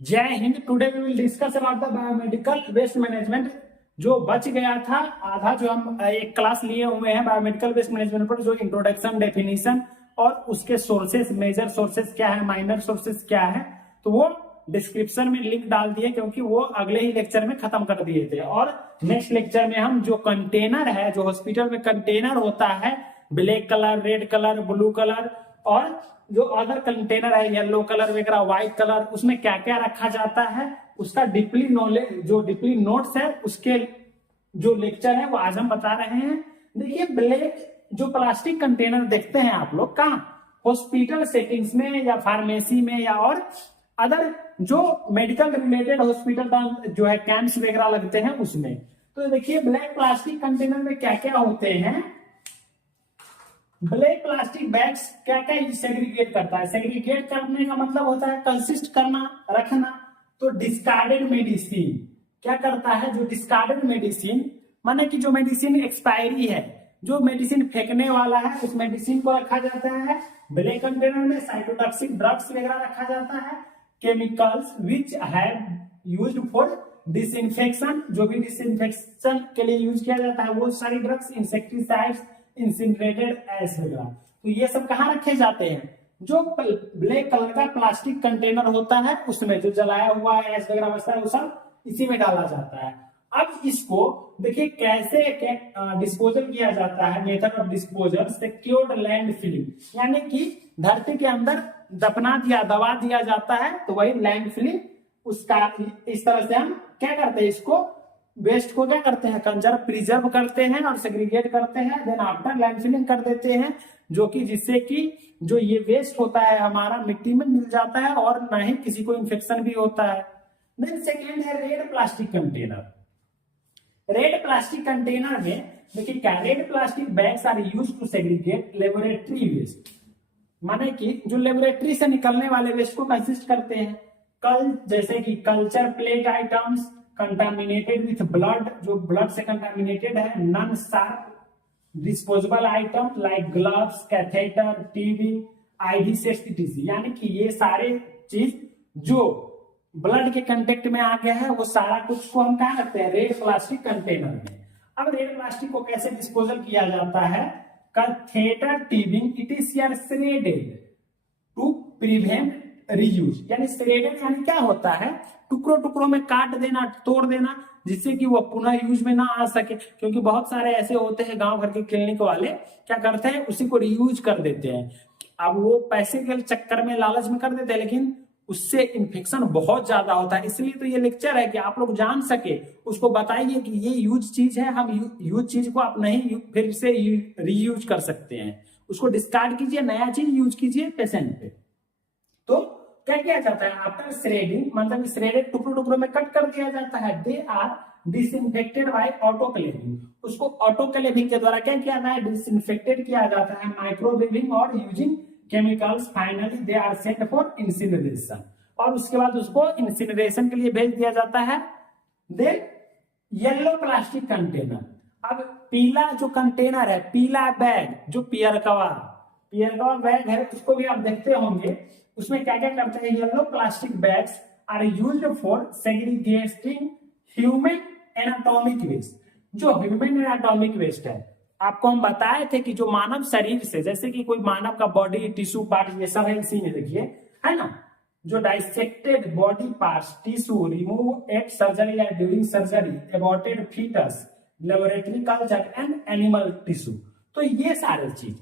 जय हिंद। Today we will discuss about the biomedical waste management. जो बच गया था आधा, जो हम एक क्लास लिए हुए हैं बायोमेडिकल वेस्ट मैनेजमेंट पर, जो इंट्रोडक्शन, डेफिनेशन और उसके सोर्सेस, मेजर सोर्सेस क्या है, माइनर सोर्सेस क्या है, तो वो डिस्क्रिप्शन में लिंक डाल दिए क्योंकि वो अगले ही लेक्चर में खत्म कर दिए थे। और नेक्स्ट लेक्चर में हम जो कंटेनर है, जो हॉस्पिटल में कंटेनर होता है, black colour, red colour, blue colour और जो अदर कंटेनर है, येलो कलर वगैरह, व्हाइट कलर, उसमें क्या क्या रखा जाता है उसका डीपली नॉलेज, जो डीपली नोट्स है उसके जो लेक्चर है वो आज हम बता रहे हैं। देखिए, ब्लैक जो प्लास्टिक कंटेनर देखते हैं आप लोग कहाँ, हॉस्पिटल सेटिंग्स में या फार्मेसी में या और अदर जो मेडिकल रिलेटेड हॉस्पिटल का जो है कैंप्स वगैरह लगते हैं उसमें। तो देखिए, ब्लैक प्लास्टिक कंटेनर में क्या क्या होते हैं। ब्लैक प्लास्टिक बैग्स क्या क्या सेग्रीगेट करता है। सेग्रीगेट करने का मतलब होता है कंसिस्ट करना, रखना। तो डिस्कार्डेड मेडिसिन क्या करता है, जो डिस्कार्डेड मेडिसिन माने कि जो मेडिसिन एक्सपायरी है, जो मेडिसिन फेंकने वाला है, उस मेडिसिन को रखा जाता है ब्लैक कंटेनर में। साइटोटॉक्सिक ड्रग्स वगैरह रखा जाता है। Chemicals which have used for disinfection, जो भी डिसइंफेक्शन के लिए यूज किया जाता है वो सारी ड्रग्स, इंसेक्टिसाइड्स, इंसिनरेटेड एस वगैरह, तो ये सब कहाँ रखे जाते हैं, जो ब्लैक कलर का प्लास्टिक कंटेनर होता है उसमें जो जलाया हुआ एस वगैरह बचता है वो सब इसी में डाला जाता है। अब इसको देखिए कैसे डिस्पोजल किया जाता है। Method of disposal, secured land filling, यानी कि धरती के अंदर दफना दिया, दबा दिया जाता है, तो वही लैंड फिलिंग उसका। इस तरह से हम क्या करते हैं, इसको वेस्ट को क्या करते हैं, कंजर्व, प्रिजर्व करते हैं और सेग्रीगेट करते हैं। देन आफ्टर लैंडफिलिंग कर देते हैं, जो कि जिससे कि जो ये वेस्ट होता है हमारा मिट्टी में मिल जाता है और ना ही किसी को इन्फेक्शन भी होता है। देन सेकेंड है red plastic container. Red plastic container में देखिए क्या, red plastic bags are used to segregate laboratory waste, माने कि जो लेबोरेटरी से निकलने वाले वेस्ट को कंसिस्ट करते हैं। जैसे कि culture plate items contaminated with blood, जो ब्लड से कंटामिनेटेड है। Non sharp disposable item like gloves, catheter, TV, IV sets TC, यानी कि ये सारे चीज जो ब्लड के कंटेक्ट में आ गया है वो सारा कुछ को हम कहाँ रखते हैं, रेड प्लास्टिक कंटेनर में। अब रेड प्लास्टिक को कैसे डिस्पोजल किया जाता है, catheter tubing, it is shredded to prevent reuse, यानी श्रेडेड यानी क्या होता है, टुकड़ों टुकड़ों में काट देना, तोड़ देना, जिससे कि वो पुनः यूज में ना आ सके। क्योंकि बहुत सारे ऐसे होते हैं गांव भर के क्लिनिक वाले क्या करते हैं, उसी को रीयूज कर देते हैं। अब वो पैसे के चक्कर में, लालच में कर देते हैं, लेकिन उससे इन्फेक्शन बहुत ज्यादा होता है। इसलिए तो ये लेक्चर है कि आप लोग जान सके, उसको बताइए कि ये यूज चीज है, हम यूज चीज को आप नहीं फिर से रीयूज कर सकते हैं। उसको डिस्कार्ड कीजिए, नया चीज यूज कीजिए पेशेंट पे। तो क्या किया जाता है, आफ्टर श्रेडिंग, मतलब श्रेडेड टुकड़ों टुकड़ों में कट कर दिया जाता है। They are disinfected by autoclaving, उसको ऑटोक्लेविंग के द्वारा क्या किया जाता है, डिसइंफेक्टेड किया जाता है। माइक्रोवेविंग और using chemicals, finally they are sent for incineration, और उसके बाद उसको इंसिनरेशन के लिए भेज दिया जाता है। देन येलो प्लास्टिक कंटेनर, अब पीला जो कंटेनर है, पीला बैग, जो पियरकवा बैग है, उसको भी आप देखते होंगे, उसमें क्या क्या करते हैं, yellow plastic bags are used for segregating human anatomic waste. जो ह्यूमन एनाटॉमिक वेस्ट है, आपको हम बताए थे कि जो मानव शरीर से, जैसे कि कोई मानव का बॉडी टिश्यू पार्ट ये सब है, इसी में देखिए है ना, जो dissected body parts, tissue remove at surgery या during surgery, aborted foetus, laboratory culture and animal tissue. तो ये सारे चीज,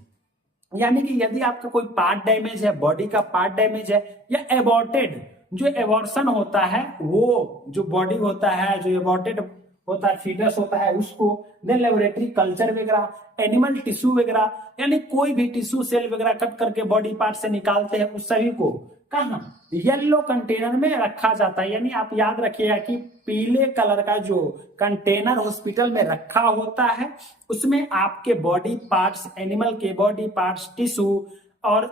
यानी कि यदि आपका कोई पार्ट डैमेज है, बॉडी का पार्ट डैमेज है, या एबॉर्टेड, जो एबॉर्शन होता है, वो जो बॉडी होता है जो एबॉर्टेड होता है, फीटस होता है, उसको। देन लेबोरेटरी कल्चर वगैरह, एनिमल टिश्यू वगैरह, यानी कोई भी टिश्यू सेल वगैरह कट करके बॉडी पार्ट से निकालते हैं, उस सभी को कहाँ, येलो कंटेनर में रखा जाता है। यानी आप याद रखिएगा कि पीले कलर का जो कंटेनर हॉस्पिटल में रखा होता है, उसमें आपके बॉडी पार्ट्स, एनिमल के बॉडी पार्ट्स, टिश्यू और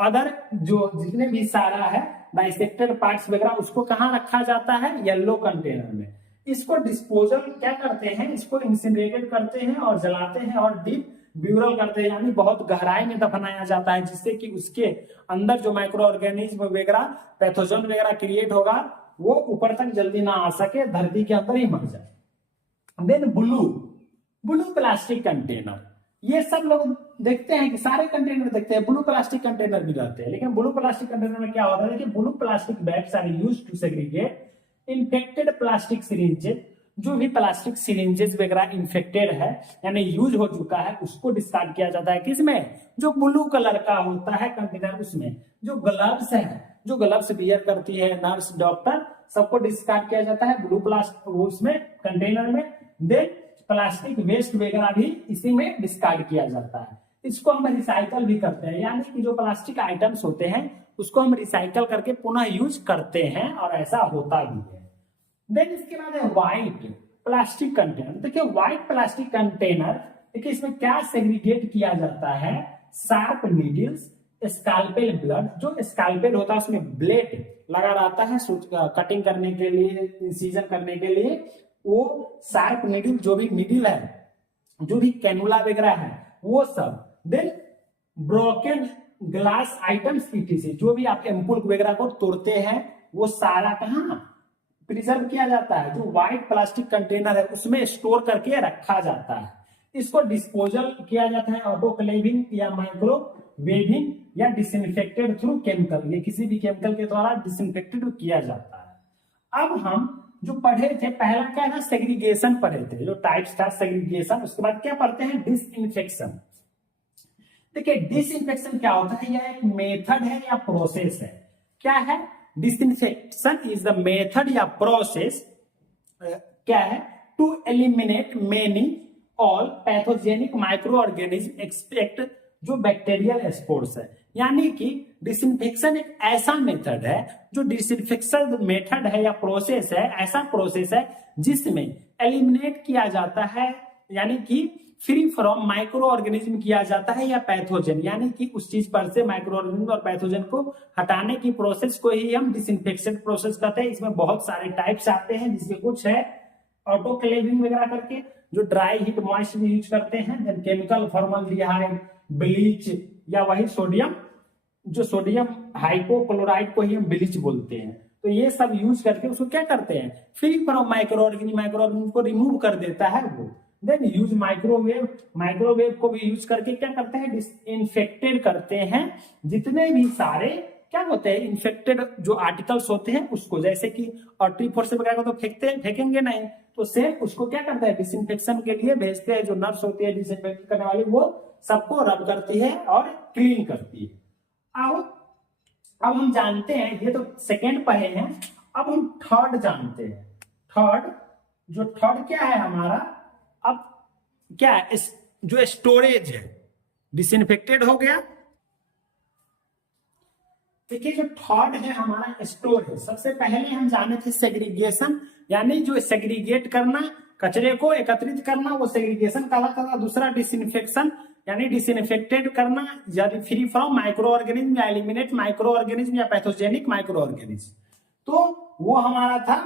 अदर जो जितने भी सारा है डाइसेक्टेड पार्ट्स वगैरह, उसको कहाँ रखा जाता है, येलो कंटेनर में। इसको डिस्पोजल क्या करते हैं, इसको इंसिनरेटेड करते हैं और जलाते हैं और डीप ब्यूरल करते हैं, यानी बहुत गहराई में दफनाया जाता है, जिससे कि उसके अंदर जो माइक्रो ऑर्गेनिज्म वगैरह, पैथोजन वगैरह क्रिएट होगा वो ऊपर तक जल्दी ना आ सके, धरती के अंदर ही मर जाए। देन ब्लू प्लास्टिक कंटेनर, ये सब लोग देखते हैं कि सारे कंटेनर देखते हैं, ब्लू प्लास्टिक कंटेनर भी रहते हैं, लेकिन ब्लू प्लास्टिक कंटेनर में क्या होता है कि blue plastic bags are used to segregate infected plastic syringes, जो भी प्लास्टिक सिरिंजेस वगैरह इन्फेक्टेड है यानी यूज हो चुका है, उसको डिस्कार्ड किया जाता है। किसमें? जो ब्लू कलर का होता है कंटेनर, उसमें। जो ग्लव्स है, जो ग्लव्स वियर करती है नर्स, डॉक्टर, सबको डिस्कार्ड किया जाता है ब्लू प्लास्टिक उसमें कंटेनर में। देन प्लास्टिक वेस्ट वगैरह भी इसी में डिस्कार्ड किया जाता है। इसको हम रिसाइकल भी करते हैं, यानी कि जो प्लास्टिक आइटम्स होते हैं उसको हम रिसाइकल करके पुनः यूज करते हैं, और ऐसा होता भी है। देन इसके बाद है व्हाइट प्लास्टिक कंटेनर। देखिए व्हाइट प्लास्टिक कंटेनर, देखिए इसमें क्या सेग्रीगेट किया जाता है? शार्प नीडल्स, स्कैल्पेल ब्लड, जो स्कैल्पेल होता है उसमें ब्लेड लगा रहता है कटिंग करने के लिए, इंसिजन करने के लिए, वो शार्प नीडल, जो भी नीडल है, जो भी कैनुला वगैरह है, वो सब। Then broken glass items etc, जो भी आप एम्पुल वगैरह को तोड़ते हैं वो सारा कहाँ प्रिजर्व किया जाता है? जो व्हाइट प्लास्टिक कंटेनर है उसमें स्टोर करके रखा जाता है। इसको डिस्पोजल किया जाता है ऑटोक्लेविंग या माइक्रोवेविंग या डिसइंफेक्टेड थ्रू केमिकल, ये किसी भी केमिकल के द्वारा डिसइंफेक्टेड किया जाता है। अब हम जो पढ़े थे, पहला क्या है ना, सेग्रीगेशन पढ़े थे, जो टाइप्स था सेग्रीगेशन। उसके बाद क्या पढ़ते हैं? डिसइंफेक्शन। देखिए डिसइंफेक्शन क्या होता है? यह एक मेथड है या प्रोसेस है। क्या है? डिसइंफेक्शन इज द मेथड या प्रोसेस, क्या है? To eliminate many all pathogenic micro organism except जो बैक्टीरियल स्पोर्स है। यानी कि डिसइंफेक्शन एक ऐसा मेथड है, जो डिसइंफेक्शन मेथड है या प्रोसेस है, ऐसा प्रोसेस है जिसमें एलिमिनेट किया जाता है, यानी कि फ्री फ्रॉम माइक्रो ऑर्गेनिज्म किया जाता है, या पैथोजन, यानी कि उस चीज पर से माइक्रो ऑर्गेनिज्म और पैथोजन को हटाने की प्रोसेस को ही हम डिसइंफेक्शन प्रोसेस कहते हैं। इसमें बहुत सारे टाइप्स आते हैं, जिसमें कुछ है ऑटोक्लेविंग वगैरह करके, जो ड्राई हीट मॉइस्ट यूज करते हैं, देन केमिकल फॉर्मल्डिहाइड, ब्लीच, या वही सोडियम, जो सोडियम हाइपोक्लोराइड को ही हम ब्लीच बोलते हैं। तो ये सब यूज करके उसको क्या करते हैं? फ्री फ्रॉम माइक्रो ऑर्गेनिज्म को रिमूव कर देता है वो। देन यूज माइक्रोवेव को भी यूज करके क्या करते हैं? डिसइंफेक्टेड करते हैं जितने भी सारे क्या होते हैं इन्फेक्टेड जो आर्टिकल्स होते हैं उसको, जैसे कि ऑटरी फोर्स वगैरह को तो फेंकेंगे नहीं, तो सेम उसको क्या करता है? डिसइंफेक्शन के लिए भेजते हैं, जो नर्स होती है डिसइंफेक्ट करने वाली, वो सबको रब करती है और क्लीन करती है। अब हम जानते हैं, ये तो सेकेंड पढ़े हैं, अब हम थर्ड जानते हैं। थर्ड क्या है हमारा? अब क्या है? जो स्टोरेज है, डिसइंफेक्टेड हो गया। देखिए जो थर्ड है हमारा स्टोरेज। सबसे पहले हम जाने थे सेग्रीगेशन, यानी जो सेग्रीगेट करना, कचरे को एकत्रित करना, वो सेग्रीगेशन कहलाता था। दूसरा डिसइंफेक्शन, यानी डिसइंफेक्टेड करना, यानी फ्री फ्रॉम माइक्रो ऑर्गेनिज्म या एलिमिनेट माइक्रो ऑर्गेनिज्म या पैथोजेनिक माइक्रो ऑर्गेनिज्म। तो वो हमारा था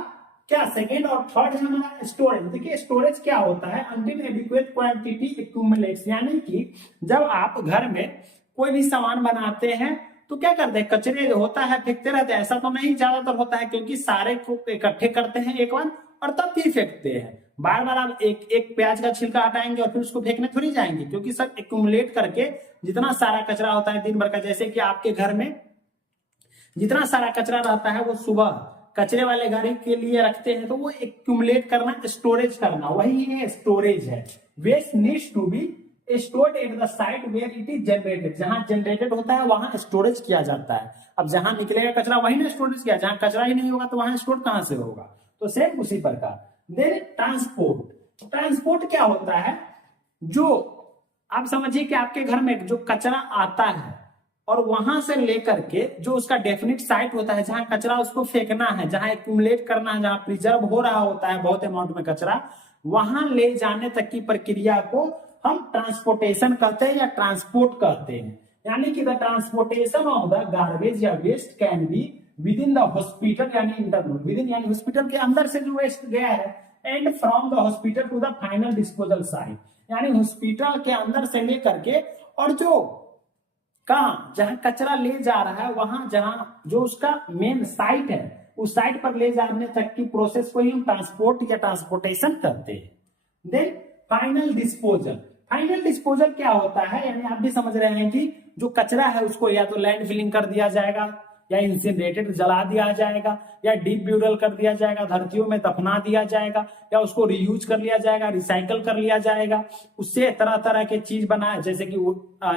क्या? सेकेंड। और थर्ड है हमारा स्टोरेज। देखिए स्टोरेज क्या होता है? अनटिल एडिक्वेट क्वांटिटी एक्यूमुलेट्स, यानी कि जब आप घर में कोई भी सामान बनाते हैं तो क्या करते हैं? कचरे होता है फेंकते रहते हैं, ऐसा तो नहीं ज्यादातर होता है, क्योंकि सारे को इकट्ठे करते हैं एक बार और तब फिर फेंकते हैं। बार बार आप एक प्याज का छिलका हटाएंगे और फिर उसको फेंकने थोड़ी जाएंगे, क्योंकि सब एक्यूमुलेट करके जितना सारा कचरा होता है दिन भर का, जैसे कि आपके घर में जितना सारा कचरा रहता है वो सुबह कचरे वाले गाड़ी के लिए रखते हैं, तो वो एक्यूमुलेट करना, स्टोरेज करना, वही ये स्टोरेज है। Waste needs to be stored at the site where it is generated, जहां जनरेटेड होता है वहां स्टोरेज किया जाता है। अब जहां निकलेगा कचरा वही ना स्टोरेज किया, जहां कचरा ही नहीं होगा तो वहां स्टोर कहां से होगा? तो सेम उसी प्रकार। देन ट्रांसपोर्ट क्या होता है? जो आप समझिए कि आपके घर में जो कचरा आता है और वहां से लेकर के जो उसका डेफिनिट साइट होता है जहां कचरा उसको फेंकना है, जहां एक्यूमुलेट करना है, जहां प्रिजर्व हो रहा होता है बहुत अमाउंट में कचरा, वहां ले जाने तक की प्रक्रिया को हम ट्रांसपोर्टेशन कहते हैं या ट्रांसपोर्ट कहते हैं। यानी कि the transportation of the garbage या waste can be within the hospital, यानी इंटरनल, विद इन यानी हॉस्पिटल के अंदर से जो वेस्ट गया है, and from the hospital to the final disposal site, यानी हॉस्पिटल के अंदर से लेकर के और जो कहाँ जहां कचरा ले जा रहा है वहां जहां जो उसका मेन साइट है उस साइट पर ले जाने तक की प्रोसेस को ही हम ट्रांसपोर्ट या ट्रांसपोर्टेशन करते हैं। Then final disposal. Final disposal क्या होता है, यानी आप भी समझ रहे हैं कि जो कचरा है उसको या तो लैंड फिलिंग कर दिया जाएगा या इंसिनरेटेड जला दिया जाएगा या डीप ब्यूरल कर दिया जाएगा, धरतियों में दफना दिया जाएगा या उसको रीयूज कर लिया जाएगा, रिसाइकल कर लिया जाएगा, उससे तरह तरह के चीज बनाए जैसे कि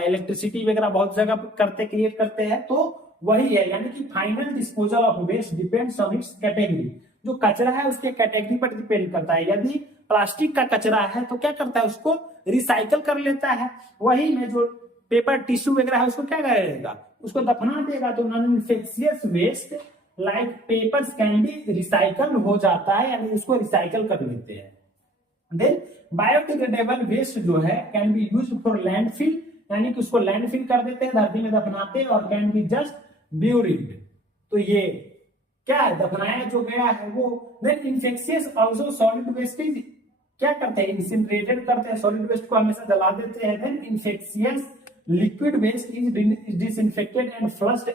इलेक्ट्रिसिटी वगैरह बहुत जगह क्रिएट करते हैं। तो वही है, यानी कि final disposal of waste depends on its category. जो कचरा है उसके कैटेगरी पर डिपेंड करता है। यदि प्लास्टिक का कचरा है तो क्या करता है, उसको रिसाइकल कर लेता है। वही में जो पेपर टिश्यू वगैरह है उसको क्या करेगा, उसको दफना देगा। तो non infectious waste like papers can be recycle हो जाता है, यानी उसको रिसाइकल कर लेते हैं। देन बायोडिग्रेडेबल वेस्ट जो है can be used for landfill, यानी कि उसको लैंडफिल कर देते हैं, धरती में दफनाते हैं। और कैन बी जस्ट ब्यूरिड, तो ये क्या है, दफनाया जो गया है वो। Then infectious also solid waste is क्या करते हैं, इंसिनरेटेड करते हैं, सॉलिड वेस्ट को हमेशा जला देते हैं। Then infectious liquid waste is disinfected and flushed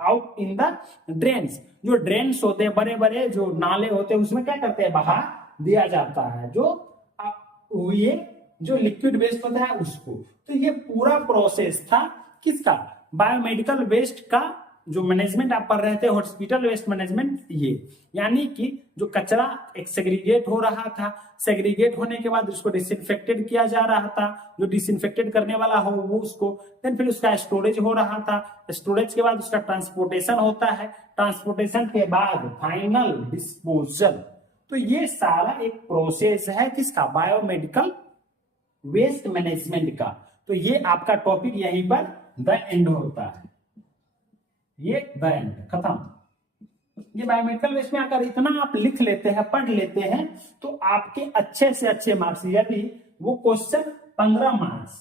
out in the drains. जो ड्रेन्स होते हैं, बड़े बड़े जो नाले होते हैं, उसमें क्या करते हैं, बहा दिया जाता है जो ये जो लिक्विड वेस्ट होता है उसको। तो ये पूरा प्रोसेस था किसका, बायोमेडिकल वेस्ट का। जो मैनेजमेंट आप पढ़ रहे थे हॉस्पिटल वेस्ट मैनेजमेंट, ये यानी कि जो कचरा एक सेग्रीगेट हो रहा था, सेग्रीगेट होने के बाद उसको डिसइंफेक्टेड किया जा रहा था, जो डिसइंफेक्टेड करने वाला हो वो उसको, देन फिर उसका स्टोरेज हो रहा था, स्टोरेज के बाद उसका ट्रांसपोर्टेशन होता है, ट्रांसपोर्टेशन के बाद फाइनल डिस्पोजल। तो ये सारा एक प्रोसेस है किसका, बायोमेडिकल वेस्ट मैनेजमेंट का। तो ये आपका टॉपिक यहीं पर द एंड होता है, ये द एंड खत्म। ये बायोमेडिकल वेस्ट में अगर इतना आप लिख लेते हैं, पढ़ लेते हैं, तो आपके अच्छे से अच्छे मार्क्स, यदि वो क्वेश्चन 15 मार्क्स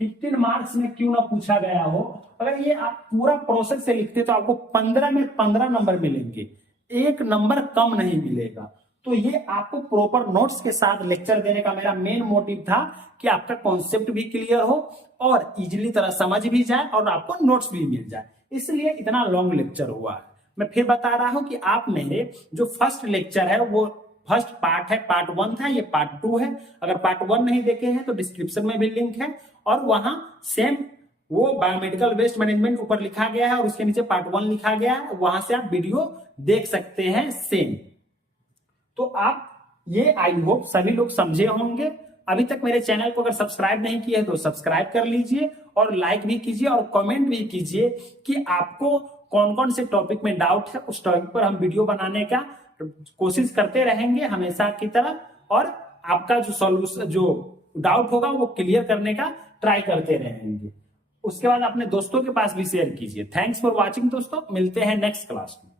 15 मार्क्स में क्यों ना पूछा गया हो, अगर ये आप पूरा प्रोसेस से लिखते तो आपको 15 में 15 नंबर मिलेंगे, 1 नंबर कम नहीं मिलेगा। तो ये आपको प्रॉपर नोट्स के साथ लेक्चर देने का मेरा मेन मोटिव था कि आपका कॉन्सेप्ट भी क्लियर हो और इजीली तरह समझ भी जाए और आपको नोट्स भी मिल जाए, इसलिए इतना लॉन्ग लेक्चर हुआ है। मैं फिर बता रहा हूं कि आप मेरे जो फर्स्ट लेक्चर है वो फर्स्ट पार्ट है, पार्ट 1 था, ये पार्ट 2 है। अगर पार्ट 1 नहीं देखे हैं तो डिस्क्रिप्शन में भी लिंक है, और वहां सेम वो बायोमेडिकल वेस्ट मैनेजमेंट ऊपर लिखा गया है और उसके नीचे पार्ट 1 लिखा गया है, वहां से आप वीडियो देख सकते हैं सेम। तो आप ये आई होप सभी लोग समझे होंगे। अभी तक मेरे चैनल को अगर सब्सक्राइब नहीं किया है तो सब्सक्राइब कर लीजिए और लाइक भी कीजिए और कमेंट भी कीजिए कि आपको कौन कौन से टॉपिक में डाउट है। उस टॉपिक पर हम वीडियो बनाने का कोशिश करते रहेंगे हमेशा की तरह, और आपका जो सॉल्यूशन जो डाउट होगा वो क्लियर करने का ट्राई करते रहेंगे। उसके बाद अपने दोस्तों के पास भी शेयर कीजिए। थैंक्स फॉर वॉचिंग दोस्तों, मिलते हैं नेक्स्ट क्लास में।